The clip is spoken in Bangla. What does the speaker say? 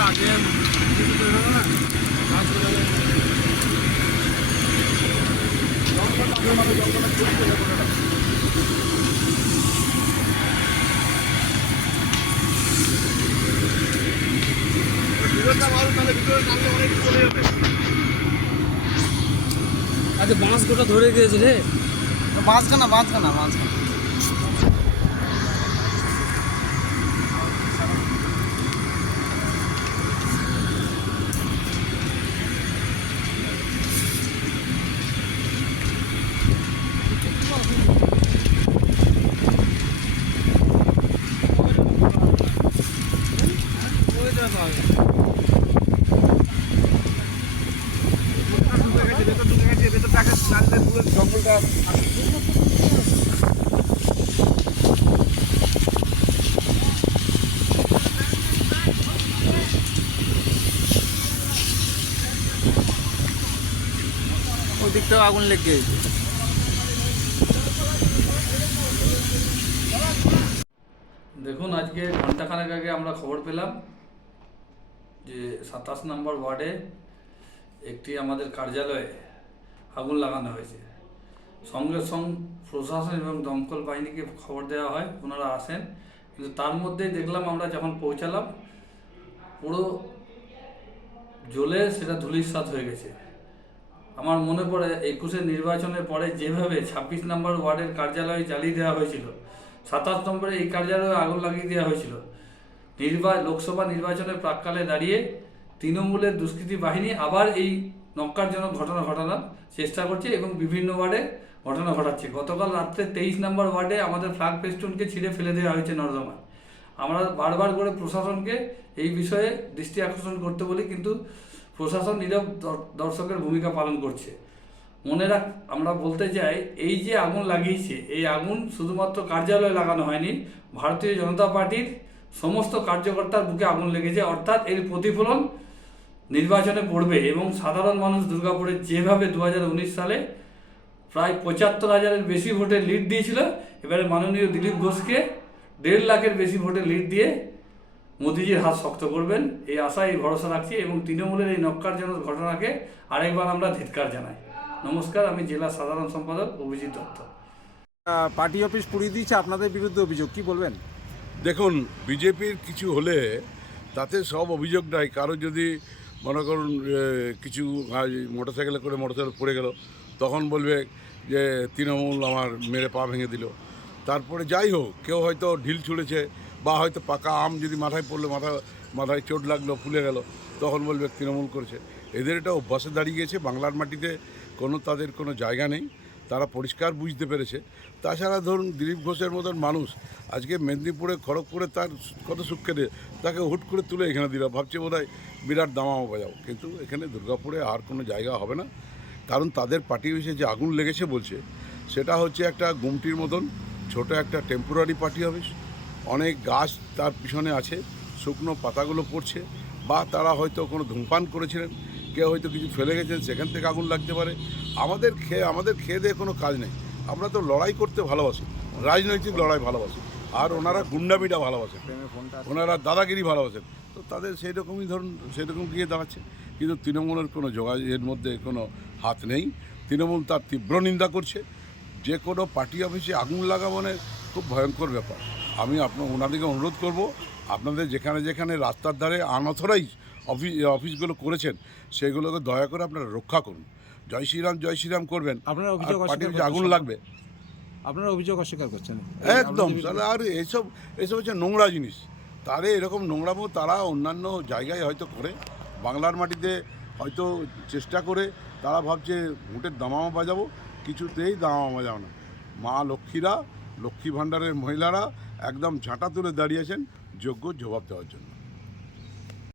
আছে আগে আচ্ছা বাঁশ গোটা ধরে গিয়েছে রে। बाँस का ना बाँस का ना बाँस का ওই আগুন লেগে দেখুন, আজকে ঘন্টাখানেক আগে আমরা খবর পেলাম যে সাতাশ নম্বর ওয়ার্ডে একটি আমাদের কার্যালয়ে আগুন লাগানো হয়েছে। সঙ্গে সঙ্গে প্রশাসন এবং দমকল বাহিনীকে খবর দেওয়া হয়, ওনারা আসেন। কিন্তু তার মধ্যেই দেখলাম আমরা যখন পৌঁছালাম, পুরো জ্বলে সেটা ধুলিস্বাদ হয়ে গেছে। আমার মনে পড়ে একুশে নির্বাচনের পরে যেভাবে ছাব্বিশ নম্বর ওয়ার্ডের কার্যালয় জ্বালিয়ে দেওয়া হয়েছিল, সাতাশ নম্বরে এই কার্যালয়ে আগুন লাগিয়ে দেওয়া হয়েছিল। নির্বা, লোকসভা নির্বাচনের প্রাককালে দাঁড়িয়ে তৃণমূলের দুষ্কৃতী বাহিনী আবার এই নক্কারজনক ঘটনা ঘটানোর চেষ্টা করছে এবং বিভিন্ন ওয়ার্ডে ঘটনা ঘটাচ্ছে। গতকাল রাত্রে তেইশ নম্বর ওয়ার্ডে আমাদের ফ্ল্যাগ পেস্টনকে ছিঁড়ে ফেলে দেওয়া হয়েছে নর্দমায়। আমরা বারবার করে প্রশাসনকে এই বিষয়ে দৃষ্টি আকর্ষণ করতে বলি, কিন্তু প্রশাসন নীরব দর- দর্শকের ভূমিকা পালন করছে। মনে রাখ, আমরা বলতে চাই, এই যে আগুন লাগিয়েছে, এই আগুন শুধুমাত্র কার্যালয়ে লাগানো হয়নি, ভারতীয় জনতা পার্টির সমস্ত কার্যকর্তার বুকে আগুন লেগেছে। অর্থাৎ এর প্রতিফলন নির্বাচনে পড়বে এবং সাধারণ মানুষ দুর্গাপুরে যেভাবে দু হাজার উনিশ সালে প্রায় পঁচাত্তর হাজারের বেশি ভোটে লিড দিয়েছিল এবারে মাননীয় দিলীপ ঘোষকে দেড় লাখের বেশি ভোটে লিড দিয়ে মোদিজির হাত শক্ত করবেন। এই আশায় এই ভরসা রাখছি এবং তৃণমূলের এই নক্কারজনক ঘটনাকে আরেকবার আমরা ধিৎকার জানাই। নমস্কার আমি জেলা সাধারণ সম্পাদক অভিজিৎ দত্ত। পার্টি অফিস পুড়িয়ে দিয়েছে আপনাদের বিরুদ্ধে অভিযোগ কি বলবেন? দেখুন বিজেপির কিছু হলে তাতে সব অভিযোগ নাই। কারও যদি মনে করুন কিছু মোটর সাইকেলে করে মোটর সাইকেল পড়ে গেল, তখন বলবে যে, তৃণমূল আমার মেরে পা ভেঙে দিল। তারপরে যাই হোক, কেউ হয়তো ঢিল ছুঁড়েছে বা হয়তো পাকা আম যদি মাথায় পড়ল, মাথা, মাথায় চোট লাগল, ফুলে গেল, তখন বলবে তৃণমূল করেছে। এদের এটা অভ্যাসে দাঁড়িয়ে গেছে, বাংলার মাটিতে কোনো, তাদের কোনো জায়গা নেই। তারা পরিষ্কার বুঝতে পেরেছে। তাছাড়া ধরুন দিলীপ ঘোষের মতন মানুষ আজকে মেদিনীপুরে, খড়গপুরে তার কত সুখে তাকে হুট করে তুলে এখানে দিল ভাবছে বোধ বিরাট দামাও বাজাও কিন্তু এখানে দুর্গাপুরে আর কোনো জায়গা হবে না। কারণ তাদের পার্টি অফিসে যে আগুন লেগেছে বলছে, সেটা হচ্ছে একটা গুমটির মতন, ছোট একটা টেম্পোরারি পার্টি অফিস অনেক গাছ তার পিছনে আছে, শুকনো পাতাগুলো পড়ছে, বা তারা হয়তো কোনো ধূমপান করেছিলেন। কেউ হয়তো কিছু ফেলে গেছেন সেখান থেকে আগুন লাগতে পারে। আমাদের খেয়ে আমাদের খেয়ে দিয়ে কোনো কাজ নেই। আমরা তো লড়াই করতে ভালোবাসি। রাজনৈতিক লড়াই ভালোবাসি। আর ওনারা গুন্ডামিটা ভালোবাসেন। ওনারা দাদাগিরি ভালোবাসেন। তো তাদের সেই রকমই ধরুন সেই রকম গিয়ে দাঁড়াচ্ছে। কিন্তু তৃণমূলের কোনো যোগাযোগের মধ্যে কোনো হাত নেই। তৃণমূল তার তীব্র নিন্দা করছে। যে কোনো পার্টি অফিসে আগুন লাগা মানে খুব ভয়ঙ্কর ব্যাপার। আমি আপনার ওনাদেরকে অনুরোধ করব আপনাদের যেখানে যেখানে রাস্তার ধারে আনঅথরাইজ অফিস অফিসগুলো করেছেন সেগুলোকে দয়া করে আপনারা রক্ষা করুন। জয় শ্রীরাম জয় শ্রীরাম করবেন। আপনার অভিযোগ আগুন লাগবে। আপনারা অভিযোগ অস্বীকার করছেন। একদম। তাহলে আর এসব এসব হচ্ছে নোংরা জিনিস। তারে এরকম নোংরামো তারা অন্যান্য জায়গায় হয়তো করে বাংলার মাটিতে হয়তো চেষ্টা করে তারা ভাবছে ভোটের দামামা বাজাবো কিছুতেই দামামা বাজাবো না। মা লক্ষ্মীরা লক্ষ্মী ভাণ্ডারের মহিলারা একদম ঝাঁটা তুলে দাঁড়িয়েছেন যোগ্য জবাব দেওয়ার জন্য।